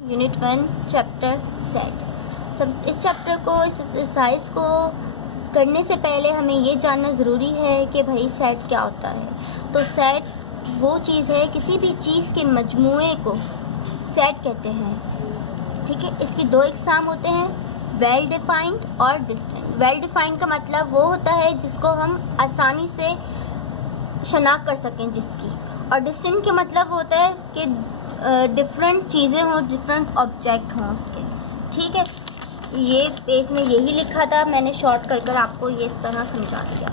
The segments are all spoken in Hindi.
Unit 1 chapter set. सब इस चैप्टर को, इस एक्सरसाइज को करने से पहले हमें ये जानना ज़रूरी है कि भाई सेट क्या होता है। तो सेट वो चीज़ है, किसी भी चीज़ के मजमूए को सेट कहते हैं। ठीक है, इसके दो एग्जाम होते हैं, वेल डिफाइंड और डिस्टेंट। वेल डिफाइंड का मतलब वो होता है जिसको हम आसानी से शनाख्त कर सकें जिसकी, और डिस्टेंट का मतलब होता है कि डिफरेंट चीज़ें हों, डिफरेंट ऑब्जेक्ट हों उसके। ठीक है, ये पेज में यही लिखा था, मैंने शॉर्ट कर कर आपको ये इस तरह समझा दिया।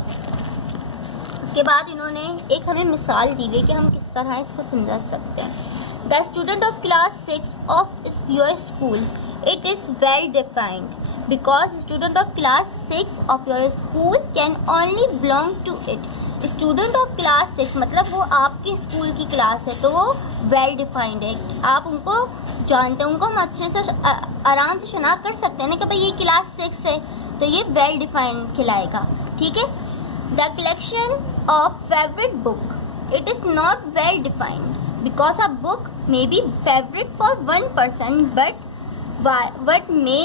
उसके बाद इन्होंने एक हमें मिसाल दी गई कि हम किस तरह इसको समझा सकते हैं। The student of class 6 of your school, it is well defined because student of class 6 of your school can only belong to it. Student of class 6 मतलब वो आपके स्कूल की क्लास है, तो वो वेल डिफाइंड है, आप उनको जानते हैं, उनको हम अच्छे से आराम से शनाख्त कर सकते हैं ना कि भाई ये क्लास 6 है, तो ये वेल डिफाइंड कहलाएगा। ठीक है, the collection of favourite book, it is not well defined because a book may be favourite for one person but may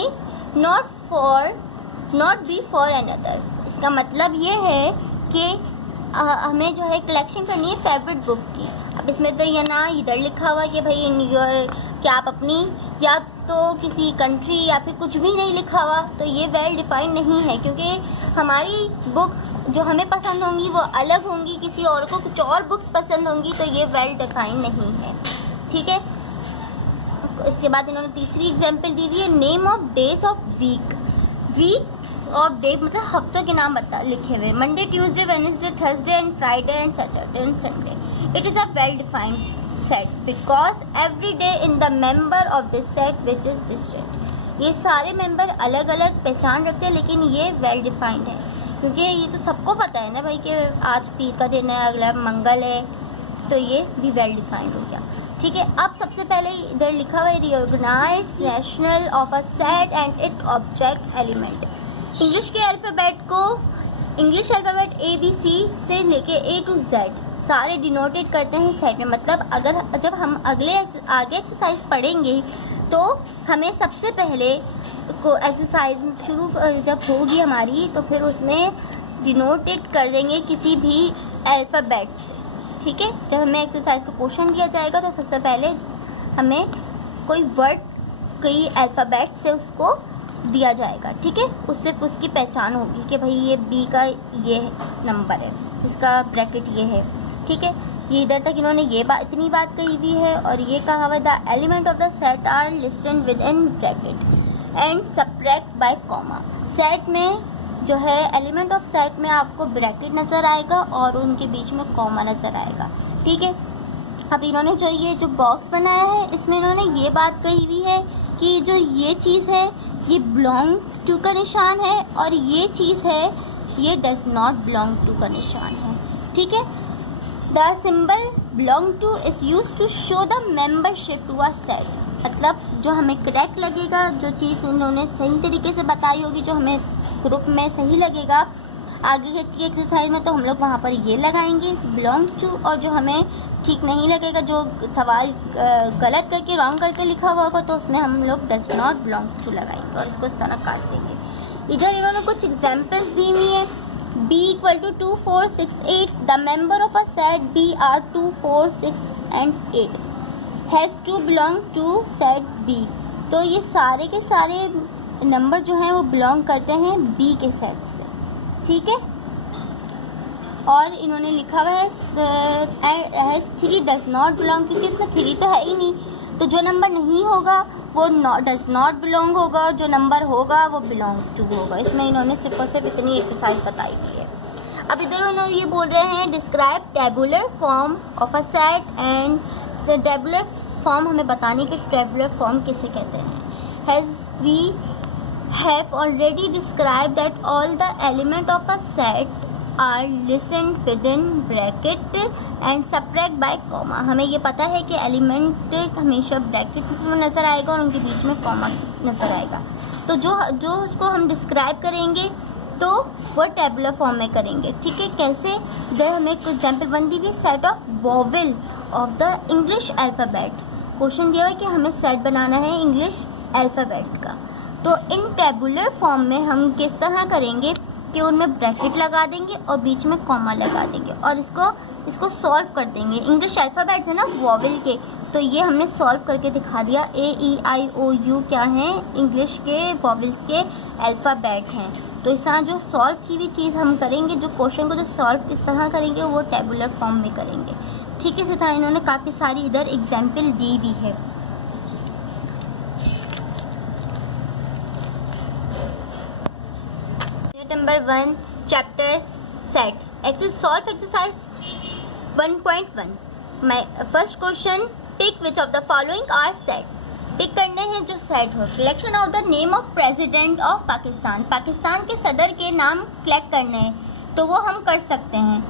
not be for another. इसका मतलब ये है कि हमें जो है कलेक्शन करनी है फेवरेट बुक की। अब इसमें तो ये ना इधर लिखा हुआ कि भाई इन योर, क्या आप अपनी या तो किसी कंट्री या फिर कुछ भी नहीं लिखा हुआ, तो ये वेल डिफाइंड नहीं है, क्योंकि हमारी बुक जो हमें पसंद होंगी वो अलग होंगी, किसी और को कुछ और बुक्स पसंद होंगी, तो ये वेल डिफाइंड नहीं है। ठीक है, इसके बाद इन्होंने तीसरी एग्जाम्पल दी हुई है, name of days of week. Week of day मतलब हफ्तों के नाम लिखे हुए, Monday, Tuesday, Wednesday, Thursday and Friday and Saturday and Sunday. It is a well defined set because every day in the member of this set which is distinct. ये सारे मेंबर अलग अलग पहचान रखते हैं, लेकिन ये वेल डिफाइंड है, क्योंकि ये तो सबको पता है ना भाई कि आज पीर का दिन है, अगला मंगल है, तो ये भी वेल डिफाइंड हो गया। ठीक है, अब सबसे पहले इधर लिखा हुआ है reorganise rational of a set and it object element. English के अल्फ़ाबेट को, इंग्लिश अल्फ़ाबेट ABC से लेके A to Z सारे डिनोटेड करते हैं सेट में। मतलब अगर जब हम आगे एक्सरसाइज पढ़ेंगे तो हमें सबसे पहले को एक्सरसाइज शुरू जब होगी हमारी, तो फिर उसमें डिनोटेड कर देंगे किसी भी अल्फ़ाबेट से। ठीक है, जब हमें एक्सरसाइज का क्वेश्चन दिया जाएगा तो सबसे पहले हमें कोई वर्ड, कोई अल्फ़ाबेट से उसको दिया जाएगा। ठीक है, उससे उसकी पहचान होगी कि भाई ये B का ये नंबर है, इसका ब्रैकेट ये है। ठीक है, ये इधर तक इन्होंने ये इतनी बात कही हुई है, और ये कहा हुआ है the element of the set are listed with in bracket and subtract by comma. Set में जो है एलिमेंट ऑफ सेट में आपको ब्रैकेट नज़र आएगा और उनके बीच में कॉमा नज़र आएगा। ठीक है, अब इन्होंने जो ये जो बॉक्स बनाया है, इसमें इन्होंने ये बात कही हुई है कि जो ये चीज़ है ये बिलोंग टू का निशान है, और ये चीज़ है ये डज नॉट बिलोंग टू का निशान है। ठीक है, the symbol belong to is use to show the membership to a set. मतलब जो हमें करेक्ट लगेगा, जो चीज़ इन्होंने सही तरीके से बताई होगी, जो हमें ग्रुप में सही लगेगा आगे की एक्सरसाइज में, तो हम लोग वहाँ पर ये लगाएंगे बिलोंग टू, और जो हमें ठीक नहीं लगेगा, जो सवाल गलत करके रॉन्ग करके लिखा हुआ होगा, तो उसमें हम लोग डज नॉट बिलोंग टू लगाएंगे और इसको इस तरह काट देंगे। इधर इन्होंने कुछ एग्जाम्पल्स दी हुई हैं। B = 2, 4, 6, 8 the member of a set B are 2, 4, 6 and 8 has to belong to set B। तो ये सारे के सारे नंबर जो हैं वो बिलोंग करते हैं B के सेट से। ठीक है, और इन्होंने लिखा हुआ है 3 डज नॉट बिलोंग, क्योंकि इसमें 3 तो है ही नहीं, तो जो नंबर नहीं होगा वो डज नॉट बिलोंग होगा, और जो नंबर होगा वो बिलोंग टू होगा। इसमें इन्होंने सिर्फ और सिर्फ इतनी एक्सरसाइज बताई हुई है। अब इधर उन्होंने ये बोल रहे हैं describe tabular form of a set and tabular form हमें बताने के टेबुलर फॉर्म किसे कहते हैं। Has we have already described that all the element of a set are listed within bracket and subtract by comma। हमें ये पता है कि एलिमेंट हमेशा ब्रैकेट में नज़र आएगा और उनके बीच में कॉमा नज़र आएगा, तो जो उसको हम डिस्क्राइब करेंगे तो वो टेबुलर फॉर्म में करेंगे। ठीक है, कैसे, इधर हमें कुछ एग्जाम्पल बन दी हुई, set of vowel of the English alphabet question दिया हुआ है कि हमें सेट बनाना है इंग्लिश अल्फ़ाबेट का। तो इन टेबुलर फॉर्म में हम किस तरह करेंगे कि उनमें ब्रैकेट लगा देंगे और बीच में कॉमा लगा देंगे और इसको सॉल्व कर देंगे। इंग्लिश अल्फ़ाबेट्स है ना वॉवेल के, तो ये हमने सॉल्व करके दिखा दिया। AEIOU क्या हैं, इंग्लिश के वॉवेल्स के अल्फ़ाबेट हैं। तो इस तरह जो सॉल्व की हुई चीज़ हम करेंगे, जो क्वेश्चन को जो सॉल्व इस तरह करेंगे वो टेबुलर फॉर्म में करेंगे। ठीक है, इसी तरह इन्होंने काफ़ी सारी इधर एग्जाम्पल दी हुई है। Number 1 chapter set solve exercise 1.1। My first question, tick which of the following are set. Tick करने हैं जो सेट हो। Collection of the name of president of Pakistan, Pakistan के सदर के नाम कलेक्ट करने हैं तो वो हम कर सकते हैं,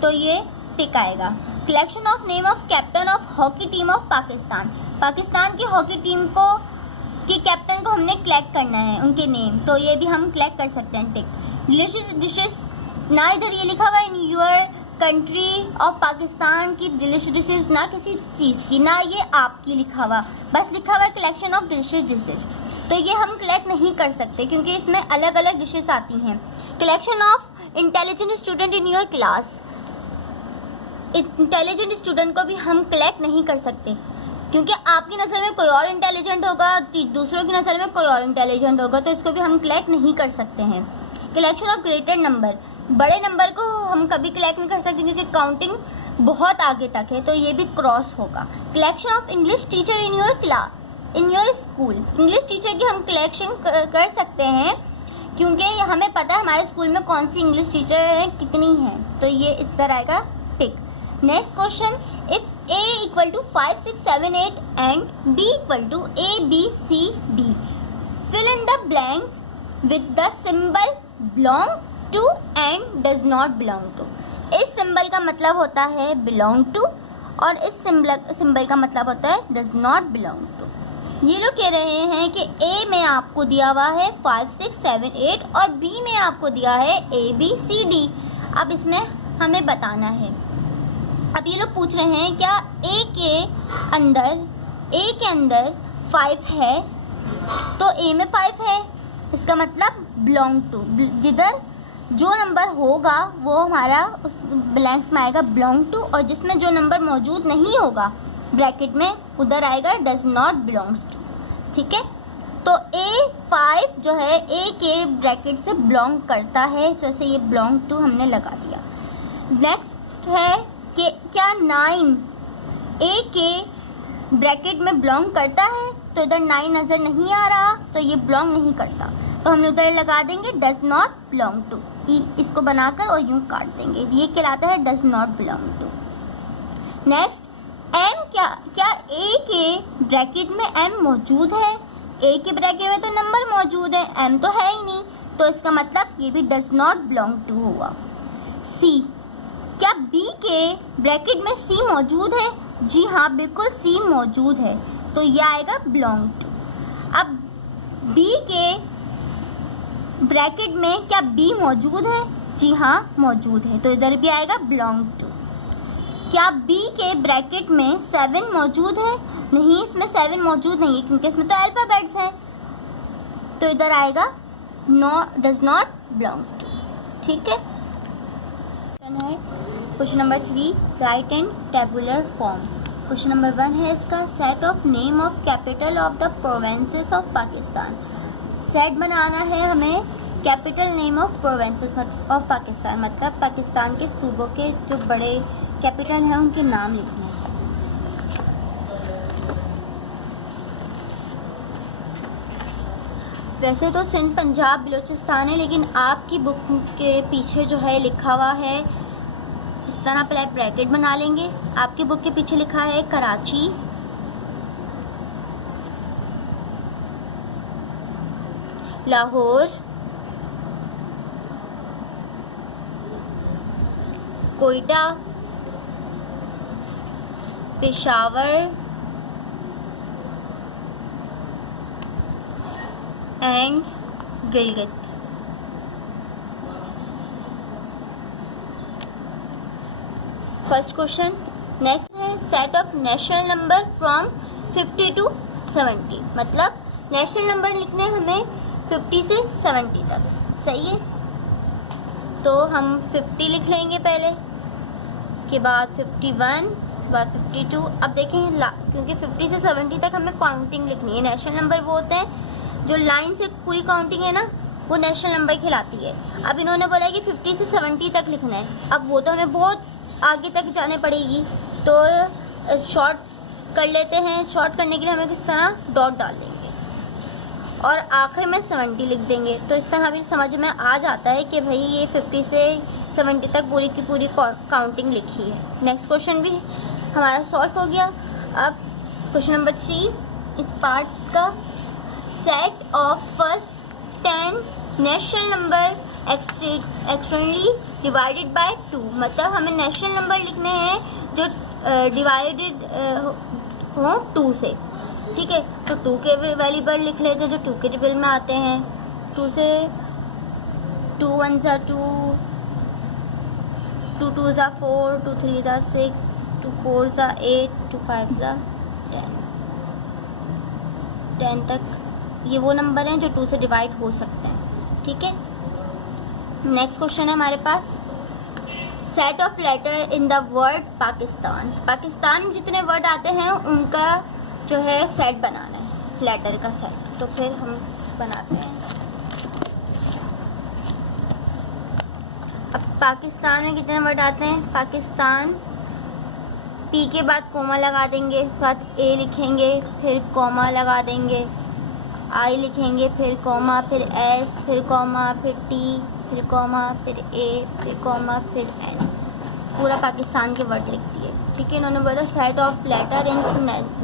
तो ये टिक आएगा। Collection of name of captain of hockey team of Pakistan, Pakistan की हॉकी टीम की कैप्टन को हमने कलेक्ट करना है उनके नेम, तो ये भी हम कलेक्ट कर सकते हैं, टिक। डिलीशियस डिशेस, ना इधर ये लिखा हुआ है in your country of Pakistan की डिलीशियस डिशेस, ना किसी चीज़ की, ना ये आपकी लिखा हुआ, बस लिखा हुआ है कलेक्शन ऑफ डिलीशियस डिशेस, तो ये हम कलेक्ट नहीं कर सकते क्योंकि इसमें अलग अलग डिशेस आती हैं। Collection of intelligent student in your class, intelligent student को भी हम कलेक्ट नहीं कर सकते क्योंकि आपकी नज़र में कोई और इंटेलिजेंट होगा, दूसरों की नज़र में कोई और इंटेलिजेंट होगा, तो इसको भी हम कलेक्ट नहीं कर सकते हैं। कलेक्शन ऑफ ग्रेटर नंबर, बड़े नंबर को हम कभी कलेक्ट नहीं कर सकते क्योंकि काउंटिंग बहुत आगे तक है, तो ये भी क्रॉस होगा। Collection of English teacher in your class, in your school, English teacher की हम कलेक्शन कर सकते हैं क्योंकि हमें पता है हमारे स्कूल में कौन सी इंग्लिश टीचर है, कितनी है, तो ये इस तरह आएगा, tick. Next question, if A equal to 5, 6, 7, 8 and B equal to A, B, C, D, fill in the blanks with the symbol belong to and does not belong to। इस सिंबल का मतलब होता है belong to और इस सिंबल का मतलब होता है does not belong to। ये लोग कह रहे हैं कि A में आपको दिया हुआ है 5, 6, 7, 8 और B में आपको दिया है A, B, C, D। अब इसमें हमें बताना है। अब ये लोग पूछ रहे हैं क्या A के अंदर 5 है, तो A में 5 है, इसका मतलब बिलोंग टू, जिधर जो नंबर होगा वो हमारा उस ब्लैंक्स में आएगा बिलोंग टू, और जिसमें जो नंबर मौजूद नहीं होगा ब्रैकेट में उधर आएगा डज नॉट बिलोंग्स टू। ठीक है, तो A5 जो है A के ब्रैकेट से बिलोंग करता है, इस वजह से ये बिलोंग टू हमने लगा दिया। नेक्स्ट है कि क्या 9 A के ब्रैकेट में बिलोंग करता है, तो इधर 9 नज़र नहीं आ रहा, तो ये बिलोंग नहीं करता, तो हम उधर लगा देंगे डज नॉट बिलोंग टू, इसको बनाकर और यूँ काट देंगे, ये कहलाता है does not belong to. Next, M, क्या A के ब्रैकेट में M मौजूद है? A के ब्रैकेट में तो नंबर मौजूद है, M तो है ही नहीं, तो इसका मतलब ये भी डज नॉट बिलोंग टू हुआ। C, क्या B के ब्रैकेट में C मौजूद है? जी हाँ, बिल्कुल C मौजूद है, तो यह आएगा बिलोंग टू। अब B के ब्रैकेट में क्या B मौजूद है? जी हाँ, मौजूद है, तो इधर भी आएगा बिलोंग टू। क्या B के ब्रैकेट में 7 मौजूद है? नहीं, इसमें 7 मौजूद नहीं है क्योंकि इसमें तो अल्फ़ाबेट्स हैं, तो इधर आएगा डज नॉट बिलोंग्स टू। ठीक है, question number 3, right in tabular form. Question number 1 है इसका, set of name of capital of the provinces of Pakistan. Set बनाना है हमें capital name of provinces of Pakistan, मतलब पाकिस्तान के सूबों के जो बड़े कैपिटल हैं उनके नाम लिखने हैं। वैसे तो सिंध, पंजाब, बलूचिस्तान है, लेकिन आपकी बुक के पीछे जो है लिखा हुआ है इस तरह, पहले ब्रैकेट बना लेंगे। आपकी बुक के पीछे लिखा है Karachi, Lahore, Quetta, Peshawar and Gilgit. First question. Next है set of national number from 50 to 70, मतलब नेशनल नंबर लिखने हैं हमें 50 से 70 तक। सही है, तो हम 50 लिख लेंगे पहले, उसके बाद 51, उसके बाद 52। अब देखें क्योंकि 50 से 70 तक हमें काउंटिंग लिखनी है। नेशनल नंबर वो होते हैं जो लाइन से पूरी काउंटिंग है ना, वो नेशनल नंबर कहलाती है। अब इन्होंने बोला है कि 50 से 70 तक लिखना है। अब वो तो हमें बहुत आगे तक जाने पड़ेगी, तो शॉर्ट कर लेते हैं। शॉर्ट करने के लिए हमें किस तरह डॉट डाल देंगे और आखिर में 70 लिख देंगे। तो इस तरह भी समझ में आ जाता है कि भाई ये 50 से 70 तक पूरी की पूरी काउंटिंग लिखी है। नेक्स्ट क्वेश्चन भी हमारा सॉल्व हो गया। अब क्वेश्चन नंबर 3, इस पार्ट का set of first 10 national number externally divided by 2, मतलब हमें नेशनल नंबर लिखने हैं जो डिवाइडेड हो 2 से। ठीक है, तो 2 के वेरिएबल लिख लेते हैं जो 2 के टेबल में आते हैं। 2 से 2 1 ज़ा 2, 2 2 ज़ा 4, 2 3 ज़ा 6, 2 4 ज़ा 8, 2 5 ज़ा 10 तक ये वो नंबर हैं जो 2 से डिवाइड हो सकते हैं। ठीक है, नेक्स्ट क्वेश्चन है हमारे पास, set of letter in the word Pakistan. Pakistan में जितने वर्ड आते हैं उनका जो है सेट बनाना है, लेटर का सेट। तो फिर हम बनाते हैं। अब पाकिस्तान में कितने वर्ड आते हैं? पाकिस्तान, पी के बाद कोमा लगा देंगे, उसके बाद ए लिखेंगे, फिर कोमा लगा देंगे, आई लिखेंगे, फिर कोमा, फिर एस, फिर कोमा, फिर टी, फिर कोमा, फिर ए, फिर कोमा, फिर एन। पूरा पाकिस्तान के वर्ड लिख दिए। ठीक है, इन्होंने बोला set of letter in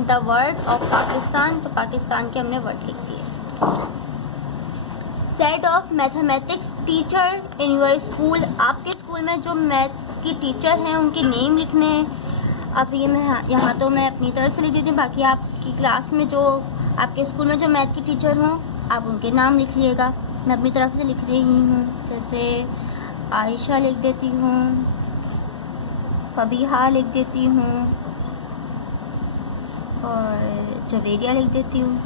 the word of Pakistan, तो पाकिस्तान के हमने वर्ड लिख दिए। Set of mathematics teacher in your school, आपके स्कूल में जो मैथ्स की टीचर हैं उनके नेम लिखने हैं। अब ये मैं यहाँ तो मैं अपनी तरफ से लिख देती हूँ, बाकी आपकी क्लास में जो आपके स्कूल में जो मैथ की टीचर हों आप उनके नाम लिखिएगा। मैं अपनी तरफ से लिख रही हूँ, जैसे आयशा लिख देती हूँ, फबीहा लिख देती हूँ और जवेरिया लिख देती हूँ।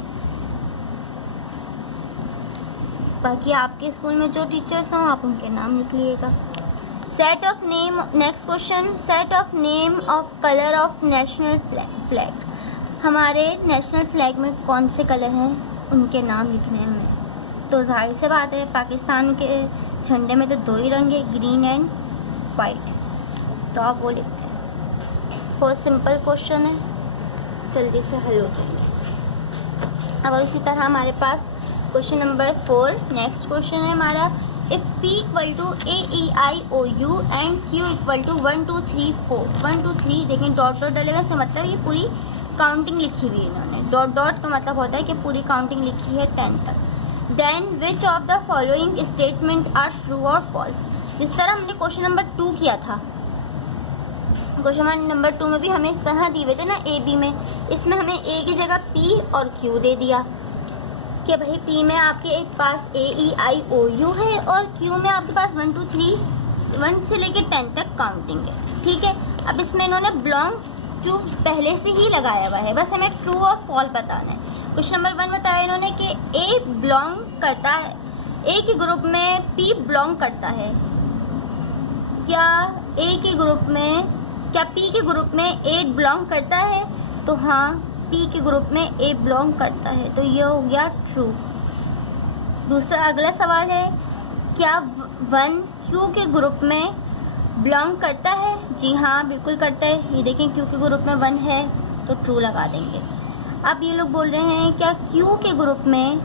बाकी आपके स्कूल में जो टीचर्स हों आप उनके नाम लिख लीजिएगा। Set of name, next question, set of name of colour of national flag. हमारे नेशनल फ्लैग में कौन से कलर हैं उनके नाम लिखने हैं हमें। तो जाहिर से बात है पाकिस्तान के झंडे में तो 2 ही रंग है, ग्रीन एंड वाइट, तो आप वो लिखते हैं। बहुत सिंपल क्वेश्चन है, जल्दी से हल हो जाएंगे। अब इसी तरह हमारे पास क्वेश्चन नंबर 4, नेक्स्ट क्वेश्चन है हमारा, if P equal to AEIOU and Q equal to 1 2 3 4, 1 2 3 देखें डॉट डॉट डले हुए, मतलब ये पूरी काउंटिंग लिखी हुई है इन्होंने। डॉट डॉट का मतलब होता है कि पूरी काउंटिंग लिखी है 10 तक। Then which of the following statements are true और फॉल्स। जिस तरह हमने क्वेश्चन नंबर 2 किया था, क्वेश्चन नंबर 2 में भी हमें इस तरह दिए हुए थे ना ए बी में, इसमें हमें ए की जगह P और Q दे दिया कि भाई P में आपके पास AEIOU है और Q में आपके पास 1 2 3 1 से लेकर 10 तक काउंटिंग है। ठीक है, अब इसमें इन्होंने बिलोंग टू पहले से ही लगाया हुआ है, बस हमें ट्रू और फॉल्स बताना है। क्वेश्चन नंबर 1 बताया इन्होंने कि A बिलोंग करता है, A के ग्रुप में P बिलोंग करता है। क्या A के ग्रुप में, क्या P के ग्रुप में A बिलोंग करता है? तो हाँ, P के ग्रुप में A बिलोंग करता है, तो ये हो गया ट्रू। दूसरा अगला सवाल है, क्या 1 Q के ग्रुप में बिलोंग करता है? जी हाँ, बिल्कुल करता है। ये देखें Q के ग्रुप में 1 है तो ट्रू लगा देंगे। अब ये लोग बोल रहे हैं क्या Q के ग्रुप में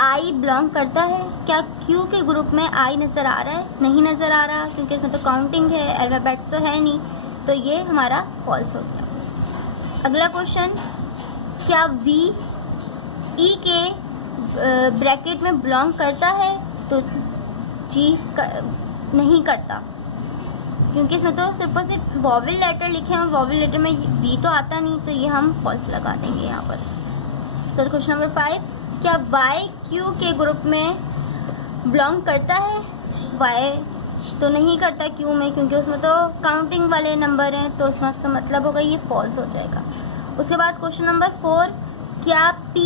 I बिलोंग करता है? क्या Q के ग्रुप में I नज़र आ रहा है? नहीं नज़र आ रहा, क्योंकि इसमें तो काउंटिंग है, अल्फ़ाबेट्स तो है नहीं, तो ये हमारा फॉल्स हो गया। अगला क्वेश्चन, क्या V E के ब्रैकेट में बिलोंग करता है? तो जी नहीं करता, क्योंकि इसमें तो सिर्फ और सिर्फ वॉवेल लेटर लिखे हैं और वॉवेल लेटर में वी तो आता नहीं, तो ये हम फॉल्स लगा देंगे यहाँ पर। सर क्वेश्चन नंबर 5, क्या वाई क्यू के ग्रुप में बिलोंग करता है? वाई तो नहीं करता क्यू में, क्योंकि उसमें तो काउंटिंग वाले नंबर हैं, तो इसका मतलब होगा ये फॉल्स हो जाएगा। उसके बाद क्वेश्चन नंबर 4, क्या P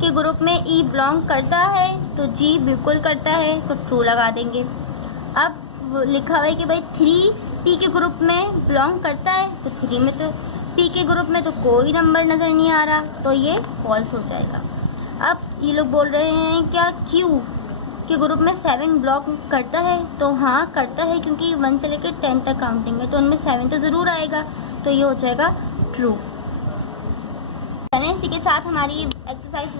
के ग्रुप में E बिलोंग करता है? तो जी बिल्कुल करता है, तो ट्रू लगा देंगे। अब लिखा हुआ है कि भाई 3 P के ग्रुप में बिलोंग करता है, तो 3 में तो P के ग्रुप में तो कोई नंबर नज़र नहीं आ रहा, तो ये फॉल्स हो जाएगा। अब ये लोग बोल रहे हैं क्या Q के ग्रुप में 7 बिलोंग करता है? तो हाँ करता है, क्योंकि 1 से लेकर 10 तक काउंटिंग है, तो उनमें 7 तो ज़रूर आएगा, तो ये हो जाएगा ट्रू। इसी के साथ हमारी एक्सरसाइज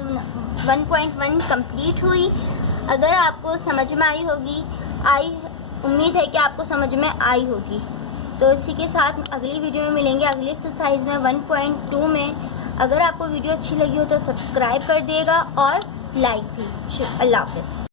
1.1 कंप्लीट हुई। अगर आपको समझ में आई होगी, उम्मीद है कि आपको समझ में आई होगी। तो इसी के साथ अगली वीडियो में मिलेंगे, अगली एक्सरसाइज में 1.2 में। अगर आपको वीडियो अच्छी लगी हो तो सब्सक्राइब कर दिएगा और लाइक भी। अल्लाह हाफ़िज़।